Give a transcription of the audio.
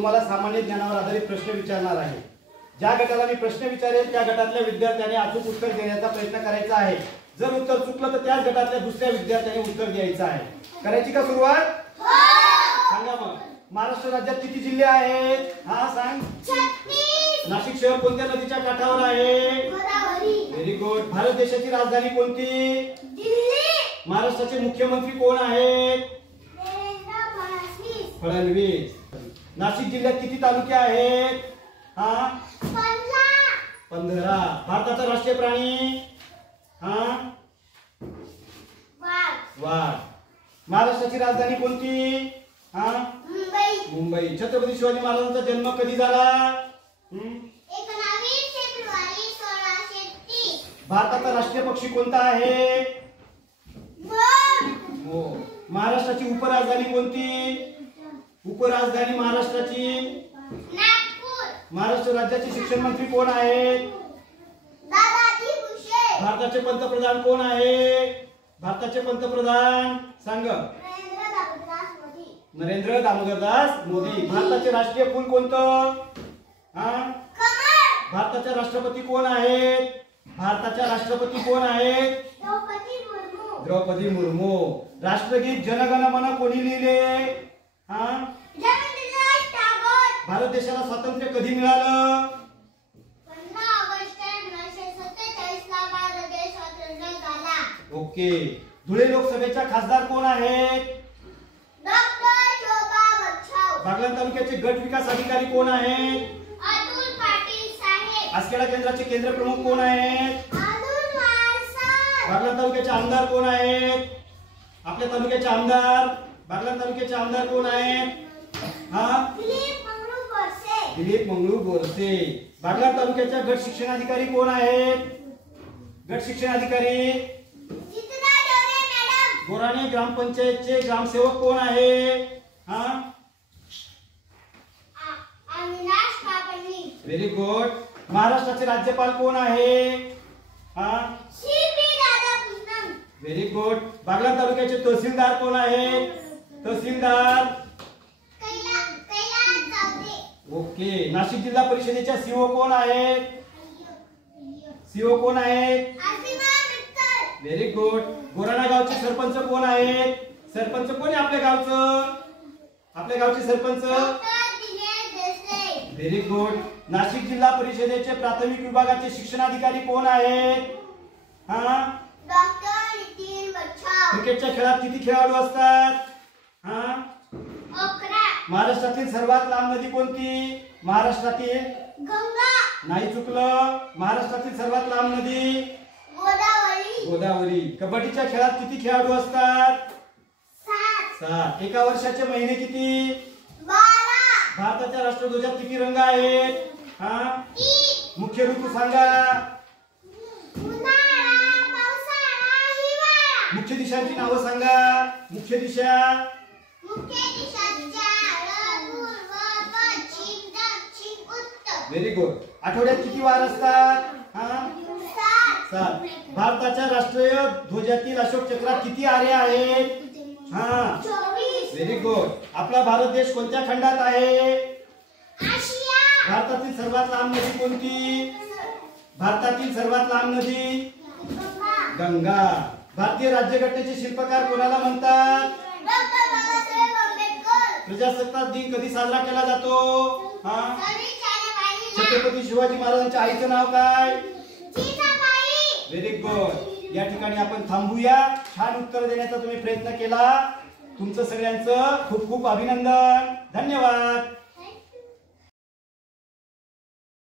तुम्हाला सामान्य ज्ञानावर आधारित प्रश्न विचारणार आहे। ज्या गटाला मी प्रश्न विचारेल त्या गटातल्या विद्यार्थ्यांनी अचूक उत्तर देण्याचा प्रयत्न करायचा आहे। जर उत्तर चुकलं तर त्याच गटातल्या दुसऱ्या विद्यार्थ्याने उत्तर द्यायचं आहे। करायची का सुरुवात? सांगा मग, महाराष्ट्र राज्यात किती जिल्हे आहेत? हा सांग। 36। नाशिक शहर कोणत्या नदीच्या काठावर आहे? गोदावरी। Very good. भारत देशाची राजधानी कोणती? दिल्ली। महाराष्ट्राचे मुख्यमंत्री कोण आहेत? देवेंद्र फडणवीस। फडणवीस। नाशिक जिल्ह्यात किती तालुके आहेत? हा 15। भारताचा राष्ट्रीय प्राणी? हा वाघ। महाराष्ट्राची राजधानी कोणती? हा मुंबई। छत्रपती शिवाजी महाराजांचा जन्म कधी झाला? 19 फेब्रुवारी 1630। भारताचा राष्ट्रीय पक्षी कोणता आहे? मोर। महाराष्ट्राची उपराजधानी कोणती? उपराजधानी महाराष्ट्राची नागपूर। महाराष्ट्र राज्याचे शिक्षण मंत्री कोण आहेत? दादाजी भुसे। भारताचे पंतप्रधान कोण आहे? भारताचे पंतप्रधान सांग। नरेंद्र दामोदरदास मोदी। भारताचे राष्ट्रीय फूल कोणतं? हा कमळ। भारताचे राष्ट्रपती कोण आहेत? भारताच्या राष्ट्रपती कोण आहेत? द्रौपदी मुर्मू। राष्ट्रगीत जनगण मन कोणी लिहिले? हा रवींद्रनाथ टागोर। भारत देशाला स्वातंत्र्य कधी मिळालं? 15 ऑगस्ट 1947 ला भारत देश स्वतंत्र झाला। ओके। धुळे लोकसभेच्या खासदार कोण आहेत? डॉक्टर शोभा बच्छाव। बागलाण तालुक्याचे गट विकास अधिकारी कोण आहेत? अतुल पाटील साहेब। आसखेडा केंद्राचे केंद्र प्रमुख कोण आहेत? अरुण वारसाळ। बागलाण तालुक्याचे आमदार कोण आहेत? आपल्या तालुक्याचे आमदार, बागलाण तालुक्याचे आमदार कोण आहेत? हा दिलीप मंगळू बोरसे। दिलीप मंगळू बोरसे। बागलाण तालुक्याच्या गट शिक्षणाधिकारी कोण आहेत? गट शिक्षणाधिकारी चित्रा डोरे मॅडम। बोराणे ग्रामपंचायतचे ग्रामसेवक कोण आहे? हा अविनाश कापडणी। Very good. महाराष्ट्राचे राज्यपाल कोण आहे? हा C P. Radhakrishnan. Very good. Baglan तालुक्याचे तहसीलदार कोण आहेत? तहसीलदार कैलास जावरे। ओके। नाशिक जिल्हा परिषदेच्या सीओ कोण आहेत? सीओ कोण आहेत? आसिमा मित्तल। Very good. बोराणा गावचे सरपंच कोण आहेत? सरपंच कोण आहे आपल्या गावचं? आपल्या गावचे sarpanch doctor Dinesh Desai. Very good. Nashik जिल्हा परिषदेचे प्राथमिक विभागाचे शिक्षणाधिकारी कोण आहेत? हा डॉक्टर नितीन बच्छाव। क्रिकेटच्या खेळात किती खेळाडू असतात? हा 11। महाराष्ट्रातील सर्वात लांब नदी कोणती? महाराष्ट्रातील गंगा। नाही चुकलं। महाराष्ट्रातील सर्वात लांब नदी गोदावरी। गोदावरी। कबड्डीच्या खेळात किती खेळाडू असतात? 7। एका वर्षाचे महिने किती? 12। भारताच्या राष्ट्रध्वजात किती रंग आहेत? हा 3। मुख्य ऋतू सांगा। उन्हाळा, पावसाळा, हिवाळा। मुख्य दिशांची नावं सांगा। मुख्य दिशा मुख्य दिशा पूर्व, पश्चिम, दक्षिण, उत्तर। Very good. आठवड्यात किती वार असतात? हा 7। 7। भारताच्या राष्ट्रीय ध्वजातील अशोक चक्रात किती आरे आहेत? हा 24। Very good. आपला भारत देश कोणत्या खंडात आहे? आशिया। भारतातील सर्वात लांब नदी कोणती? भारतातील सर्वात लांब नदी गंगा। भारतीय राज्यघटनेचे शिल्पकार कोणाला म्हणतात? डॉक्टर बाबासाहेब आंबेडकर। प्रजासत्ताक दिन कधी साजरा केला जातो? हा 26 जानेवारी। छत्रपती शिवाजी महाराजांच्या आईचं नाव काय? जिजाबाई। Very good. या ठिकाणी आपण थांबूया। छान उत्तर देण्याचा तुम्ही प्रयत्न केला। तुमचं सगळ्यांचं खूप खूप अभिनंदन। धन्यवाद।